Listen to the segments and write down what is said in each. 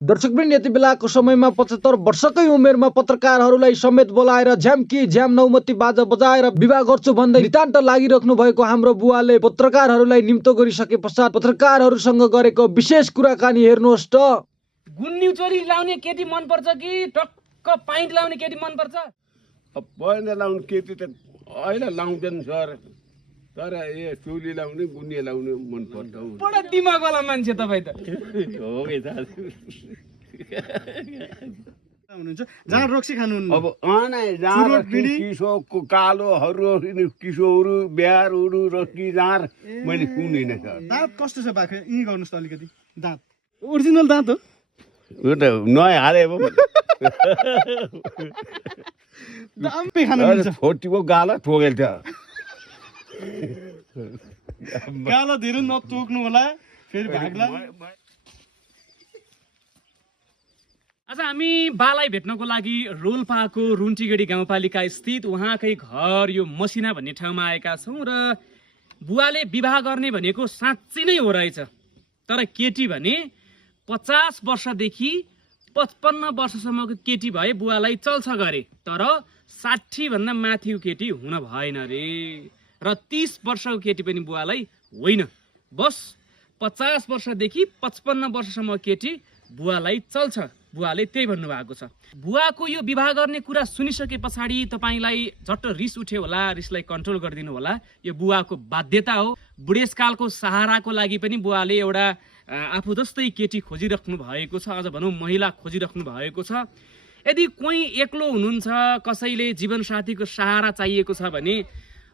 दर्शकवृन्द, यति बेलाको समयमा 75 वर्षकै उमेरमा पत्रकारहरूलाई समेत बोलाएर झ्याम कि झ्याम नौमती बाजा बजाएर विवाह गर्छु भन्दै नितान्त लागिराख्नु भएको हाम्रो बुवाले पत्रकारहरूलाई निम्तो गरिसके पश्चात पत्रकारहरूसँग गरेको विशेष कुराकानी हेर्नुहोस् त। गुन्नी चोरी लाउने केटी मन पर्छ कि टक्क पाइन्ट लाउने केटी मन पर्छ? पहिला लाउने केटी त अहिले लाउँदैन सर, तर यो चोली लाउने गुन्ने लाउने मन पर्छ। बडा दिमागवाला मान्छे तपाईँ त। हो के त हुनुहुन्छ जहाँ रक्सी खानुहुन्न अब जाँड किसो कालोहरू किसोहरू बिहारहरू रक्सी जाँड मैले सुनिनँ सर। दाँत कस्तो छ बाख्रे यी गर्नुहोस् त अलिकति। दाँत ओरिजिनल दाँत हो यो त नयाँ हाले दाम्पे खानु मिल्छ। छोटीको गाला ठोकेल थियो। गाला धेरै नतोक्नु होला फेरि भाग्ला। आज हामी बालाई भेट्नको लागि रोल्पाको रुन्टीगढी गाउँपालिका स्थित उहाँकै घर यो मसिना भन्ने ठाउँमा आएका छौँ र बुवाले विवाह गर्ने भनेको साँच्चै नै हो रहेछ। तर केटी भने 50 वर्षदेखि 55 वर्षसम्मको केटी भए बुवालाई चल्छ गरे, तर 60 भन्दा माथिको केटी हुन भएन रे। र 30 वर्षको केटी पनि बुवालाई होइन, बस 50 वर्षदेखि 55 वर्षसम्म केटी बुवालाई चल्छ। बुवाले त्यही भन्नुभएको छ। बुवाको यो विवाह गर्ने कुरा सुनिसके पछाडि तपाईँलाई झट्ट रिस उठ्यो होला, रिसलाई कन्ट्रोल गरिदिनु होला। यो बुवाको बाध्यता हो। बुढेसकालको सहाराको लागि पनि बुवाले एउटा आफू जस्तै केटी खोजिराख्नु भएको छ, अझ भनौँ महिला खोजिराख्नु भएको छ। यदि कोही एक्लो हुनुहुन्छ, कसैले जीवनसाथीको सहारा चाहिएको छ भने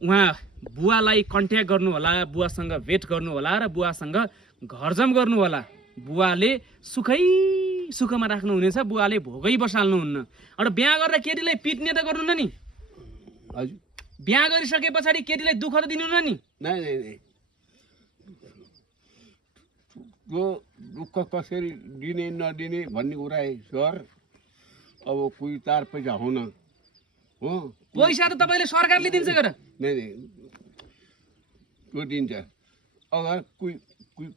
उहाँ बुवालाई कन्ट्याक्ट गर्नु होला, बुवासँग भेट गर्नु होला र बुवासँग घरजम गर्नु होला। बुवाले सुखमा राख्नुहुनेछ, बुवाले भोगै बसाल्नुहुन्न। अनि बिहा गरेर केटीलाई पिट्ने त गर्नुहुन्न नि? हजुर, बिहा गरिसके पछाडि केटीलाई दुःख त दिनुहुन्न नि? नै त्यो दुःख कसरी दिने नदिने भन्ने कुरा है सर। अब कोही 4 पैसा हुन हो, पैसा त तपाईँले सरकारले दिन्छ गर। नै त्यो दिन्छ। अगर कोही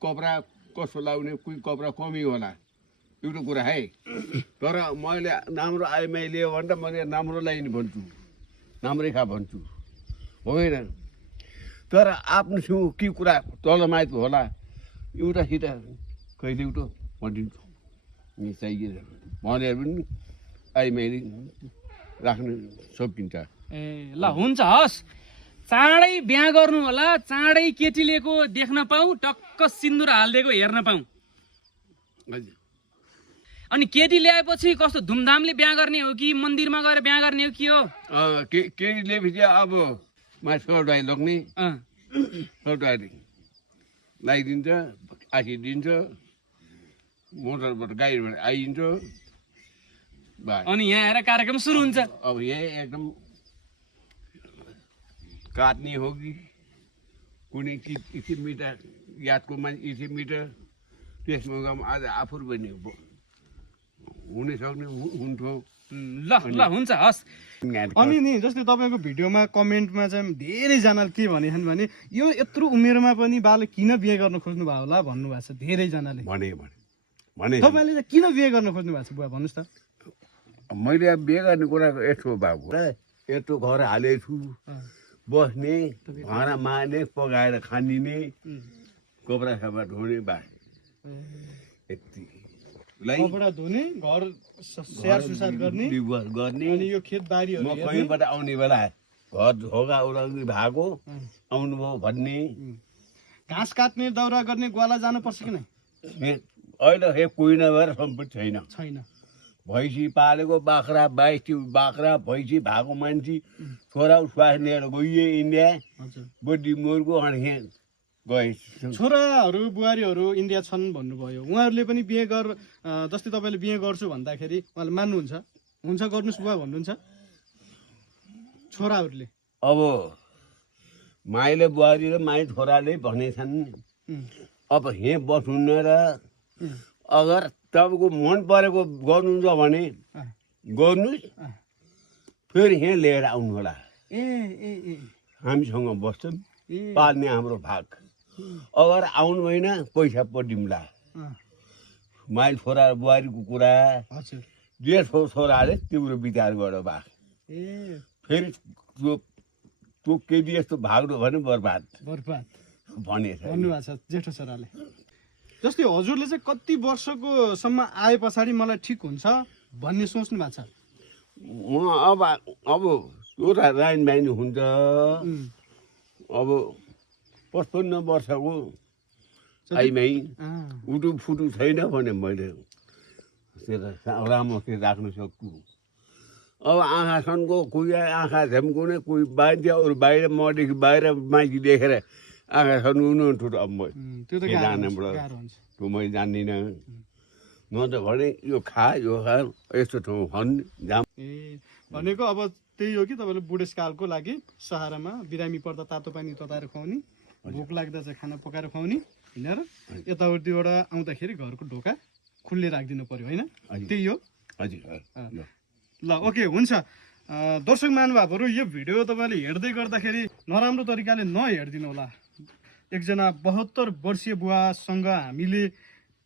कपडा कसो लाउने, कोही कपडा कमी होला, एउटा कुरा है। तर मैले राम्रो आइमाई लियो भने त मैले राम्रो लाइने भन्छु, राम्रै खा भन्छु, होइन। तर आफ्नो छेउ के कुरा तलमाथि होला, एउटासित कहिले एउटा भनिदिन्छु नि चाहिएर भनेर पनि आइमाईले राख्नु सकिन्छ। ए ल हुन्छ, हस्। चाँडै बिहा गर्नु होला, चाँडै केटी लिएको देख्न पाऊँ, टक्क सिन्दुर हालिदिएको हेर्न पाऊँ। हजुर, अनि केटी ल्याएपछि कस्तो धुमधामले बिहा गर्ने हो कि मन्दिरमा गएर बिहा गर्ने हो कि हो? केही लिएपछि अब सर्टाइ लग्ने, सर्टाइ लगाइदिन्छ, आसिदिन्छ, मोटरबाट गाडीबाट आइदिन्छ। अनि यहाँ आएर कार्यक्रम सुरु हुन्छ। अब यही एकदम काट्ने हो कि कुनै मिटर यादको मान्छे इसे मिटर त्यसमा आज आफू पनि हुन सक्ने हुन्थ्यो। ल ल हुन्छ, हस्। अनि नि जस्तै तपाईँको भिडियोमा कमेन्टमा चाहिँ धेरैजनाले के भनेछन् भने यो यत्रो उमेरमा पनि बाले किन बिहे गर्न खोज्नु भयो होला भन्नुभएको छ धेरैजनाले। भने तपाईँले चाहिँ किन बिहे गर्न खोज्नु भएको छ बुवा भन्नुहोस् त? मैले बिहे गर्ने कुरा यस्तो भएको, यत्रो घर हालेछु, बस्ने, भाँडा मार्ने, पकाएर खानिने, कपडा सपडा धुने, बास यति। कपडा धुने, घर स्याहार सुसार गर्ने, अनि यो खेतबारीहरू म कहीँबाट आउने बेला घर ढोका उडाउने भएको आउनुभयो भन्ने, घाँस काट्ने, दाउरा गर्ने, ग्वाला जानुपर्छ कि नै? अहिले हे कोही नभएर सम्पत्ति छैन। भैँसी पालेको बाख्रा 22 बाख्रा भैँसी भएको मान्छे छोरा श्वास लिएर गइए इन्डिया, बडी मोरको अनि गए। छोराहरू बुहारीहरू इन्डिया छन् भन्नुभयो, उहाँहरूले पनि बिहे जस्तै तपाईँले बिहे गर्छु भन्दाखेरि उहाँले मान्नुहुन्छ? हुन्छ गर्नुहोस् बुवा भन्नुहुन्छ छोराहरूले? अब माइले बुहारी र माइ छोराले भनेछन् अब हे बस्नुहुन्न र अगर तपाईँको मन परेको गर्नुहुन्छ भने गर्नुहोस्, फेरि यहाँ लिएर आउनु होला। हामीसँग बस्छन्, पाल्ने हाम्रो भाग। अगर आउनु भएन पैसा पठाउँला। माइल छोरा बुहारीको कुरा हजुर जे छोराले तिम्रो विचार गर बा ए फेरि त्यो केटी यस्तो भाग्नु भने बर्बाद बर्बाद भनेछ भन्नुभएको छ जेठो छोराले। जस्तै हजुरले चाहिँ कति वर्षको सम्म आए पछाडि मलाई ठिक हुन्छ भन्ने सोच्नु भएको छ? अब त्यो राइन बाइन हुन्छ अब 55 वर्षको आइमाई उटु फुटु छैन भने मैले राम्रोसित राख्न सक्छु। अब आँखासनको कोही आँखा झ्याम्कुने कोही बाहिर अरू बाहिर मदेखि बाहिर माइती देखेर आँखा सन्कुनु ठुलो अब म जानेबाट त्यो मैले जान्दिनँ न त भने यो यस्तो ठाउँ खन् जाम ए भनेको अब त्यही हो कि तपाईँले बुढेसकालको लागि सहारामा बिरामी पर्दा तातो पानी तताएर खुवाउने, भोक लाग्दा चाहिँ खाना पकाएर खुवाउने होइन र यताउतिबाट आउँदाखेरि घरको ढोका खुल्ले राखिदिनु पर्यो होइन? त्यही हो हजुर। ल ओके हुन्छ। दर्शक महानुभावहरू यो भिडियो तपाईँले हेर्दै गर्दाखेरि नराम्रो तरिकाले नहेरिदिनु होला। एकजना 72 वर्षीय बुवासँग हामीले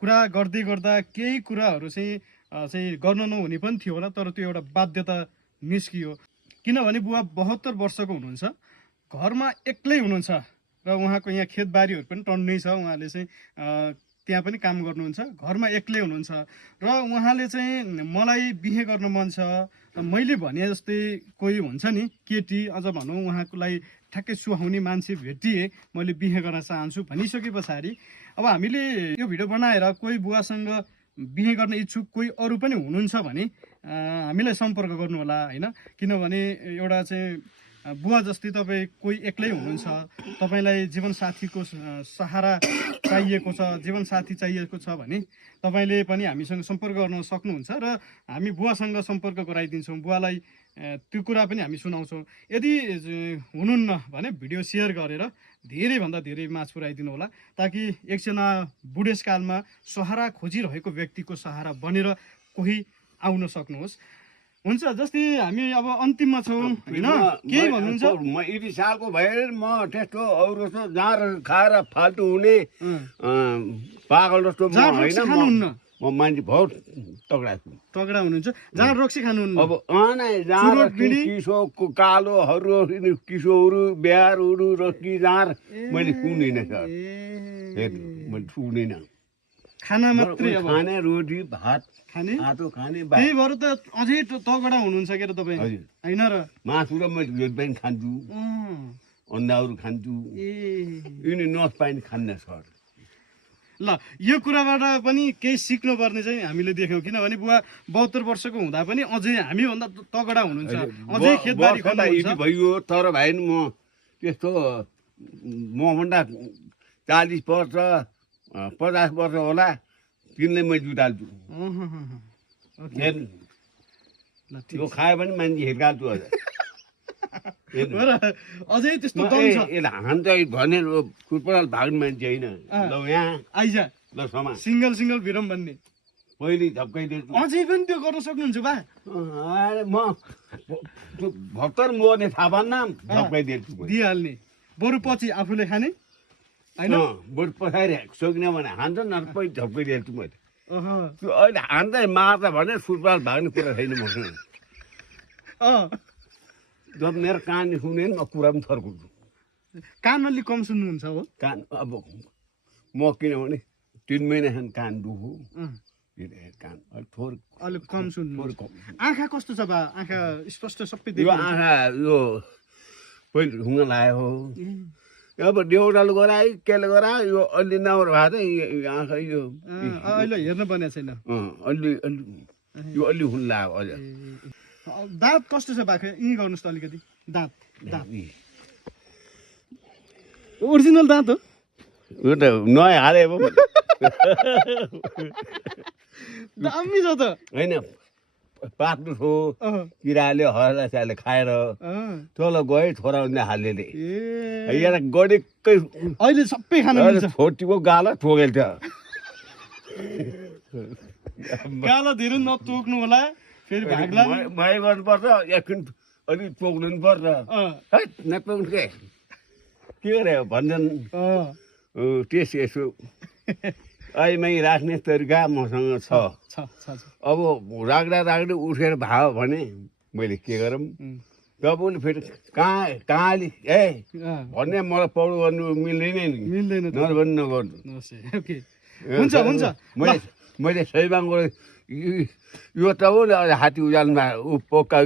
कुरा गर्दै गर्दा केही कुराहरू चाहिँ गर्न नहुने पनि थियो होला, तर त्यो एउटा बाध्यता निस्कियो। किनभने बुवा 72 वर्षको हुनुहुन्छ, घरमा एक्लै हुनुहुन्छ र उहाँको यहाँ खेतबारीहरू पनि टन्नै छ। उहाँले चाहिँ त्यहाँ पनि काम गर्नुहुन्छ, घरमा एक्लै हुनुहुन्छ र उहाँले चाहिँ मलाई बिहे गर्न मन छ र मैले भने जस्तै कोही हुन्छ नि केटी अझ भनौँ उहाँको लागि ठ्याक्कै सुहाउने मान्छे भेटिए मैले बिहे गर्न चाहन्छु भनिसके पछाडि अब हामीले यो भिडियो बनाएर कोही बुवासँग बिहे गर्न इच्छुक कोही अरू पनि हुनुहुन्छ भने हामीलाई सम्पर्क गर्नु होला होइन? किनभने एउटा चाहिँ बुवा जस्तै तपाईँ कोही एक्लै हुनुहुन्छ, तपाईँलाई जीवनसाथीको सहारा चाहिएको छ, जीवनसाथी चाहिएको छ भने तपाईँले पनि हामीसँग सम्पर्क गर्न सक्नुहुन्छ र हामी बुवासँग सम्पर्क गराइदिन्छौँ। बुवालाई त्यो कुरा पनि हामी सुनाउँछौँ। यदि हुनुहुन्न भने भिडियो सेयर गरेर धेरैभन्दा धेरै माझ पुऱ्याइदिनु होला, ताकि एकजना बुढेसकालमा सहारा खोजिरहेको व्यक्तिको सहारा बनेर कोही आउन सक्नुहोस्। हुन्छ, जस्तै हामी अब अन्तिममा छौँ होइन? केही भन्नुहुन्छ? म यति सालको भएर म त्यस्तो अरू जस्तो जाँड खाएर फाल्टु हुने पागल जस्तो म होइन। म मान्छे बहुत तगडा हुनुहुन्छ, जाँड रक्सी खानुहुन्न? अब किसोको कालोहरू किसोहरू बिहारहरू रक्सी जाँड मैले सुन्दिनँ सर, मैले सुन्दिनँ। खाना मात्रै खाने रोटी भात खाने आटो खाने त्यही भएर त अझै तगडा हुनुहुन्छ के तपाईँ होइन र? मासु र मैले भेज पनि खान्छु, अन्डाहरू खान्छु, यिनी नस पानी खान्न सर। ल यो कुराबाट पनि केही सिक्नुपर्ने चाहिँ हामीले देख्यौँ। किनभने बुवा 72 वर्षको हुँदा पनि अझै हामीभन्दा तगडा हुनुहुन्छ, अझै खेतबारी खन्नुहुन्छ। भइयो तर भाइ म त्यस्तो मभन्दा 40 वर्ष 50 वर्ष होला तिनले मैले जुटाल्छु। त्यो खायो भने मान्छे हिर्काल्छु अझै त्यस्तो यसलाई हान्छ भनेर फुटबल भाग्ने मान्छे होइन। ल यहाँ आइज ल समा सिङ्गल भिरम भन्ने पहिले झप्काइदिन्छु। अझै पनि त्यो गर्न सक्नुहुन्छ बा? म भक्तर मर्ने थाहा पान्न झप्काइदिन्छु, दिइहाल्ने। बरु पछि आफूले खाने होइन? बरु पछाडि सक्ने भने हान्छ न पछि झप्काइदिन्छु मैले। त्यो अहिले हान्दै मार्छ भने फुटबल भाग्ने कुरा छैन मसँग। जब मेरो कान सुने म कुरा पनि थर्काउँछु। कान अलि कम सुन्नुहुन्छ हो? कान अब म किनभने 3 महिनासम्म कान दुखो कान अलिक कम सुन्नु। आँखा कस्तो छ बा? आँखा स्पष्ट सबै यो आँखा यो पहिले ढुङ्गा लाग्यो हो, अब देउडाले गरायो केले गरायो यो अलि नम्रो भएको थियो आँखा यो अहिले हेर्न बनेको छैन। अलि यो अलि हुन लाग्यो अझ। दाँत कस्तो छ बाख्रे? यहीँ गर्नुहोस् त अलिकति। दाँत ओरिजिनल दाँत हो? यो त नयाँ हाले पो दामी छ त होइन। पाक्नु छो किराले हराले खाएर तल गए छोरा हालेले यहाँ गडेकै अहिले सबै खानु मिल्छ। छोटीको गाला ठोकेल थियो। गाला धेरै नतोक्नु होला, फेरि भाग्ला माया गर्नुपर्छ, एकछिन अलिक टोक्नु पनि पर्छ। है नटोक्नु के गरे भन्छन् त्यस यसो आइमाई राख्ने तरिका मसँग छ। छ छ छ अब राख्दा उठेर भयो भने मैले के गरौँ तपाईँले फेरि कहाँ अलि भन्ने मलाई पौड गर्नु मिल्दैन नि, मिल्दैन त नभन्नु नगर्नु। ओके हुन्छ हुन्छ मैले सैबाङको यो त हो नि हात्ती उजालमा ऊ पोका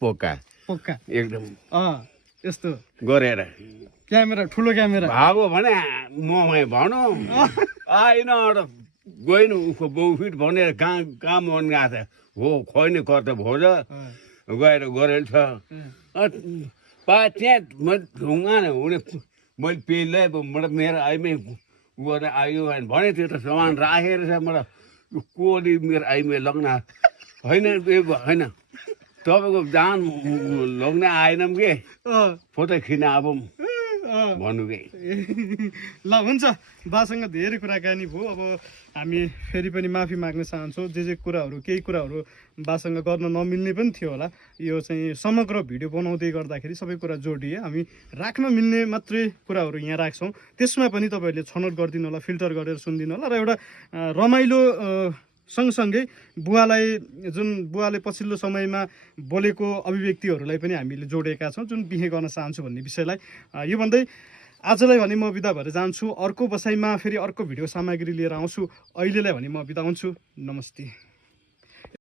पक्का एकदम यस्तो गरेर क्यामेरा ठुलो क्यामेरा भागो भने म भनौँ आएन गएन उसको बहुफिट भनेर कहाँ मन गएको छ हो खोइने कर्त भोज गएर गरेर छ त्यहाँ मैले ढुङ्गा हुने मैले पेन ल्याएँ मलाई मेरो आइमै गरेर आयो भने त्यो त सामान राखेर छ मलाई कोले मेरो आइमै लग्न होइन होइन तपाईँको जान लग्न आएनौँ के फोटो खिच्न अब भन्नु के ल हुन्छ बासँग धेरै कुराकानी भयो। अब हामी फेरि पनि माफी माग्न चाहन्छौँ जे कुराहरू केही कुराहरू बासँग गर्न नमिल्ने पनि थियो होला। यो चाहिँ समग्र भिडियो बनाउँदै गर्दाखेरि सबै कुरा जोडिए हामी राख्न मिल्ने मात्रै कुराहरू यहाँ राख्छौँ। त्यसमा पनि तपाईँहरूले छनौट गरिदिनु होला, फिल्टर गरेर सुनिदिनु होला र एउटा रमाइलो सँगसँगै बुवाले पछिल्लो समयमा बोलेको अभिव्यक्तिहरूलाई पनि हामीले जोडेका छौँ जुन बिहे गर्न चाहन्छु भन्ने विषयलाई। यो भन्दै आजलाई भने म बिदा भएर जान्छु। अर्को बसाइमा फेरि अर्को भिडियो सामग्री लिएर आउँछु। अहिलेलाई भने म बिदा हुन्छु। नमस्ते।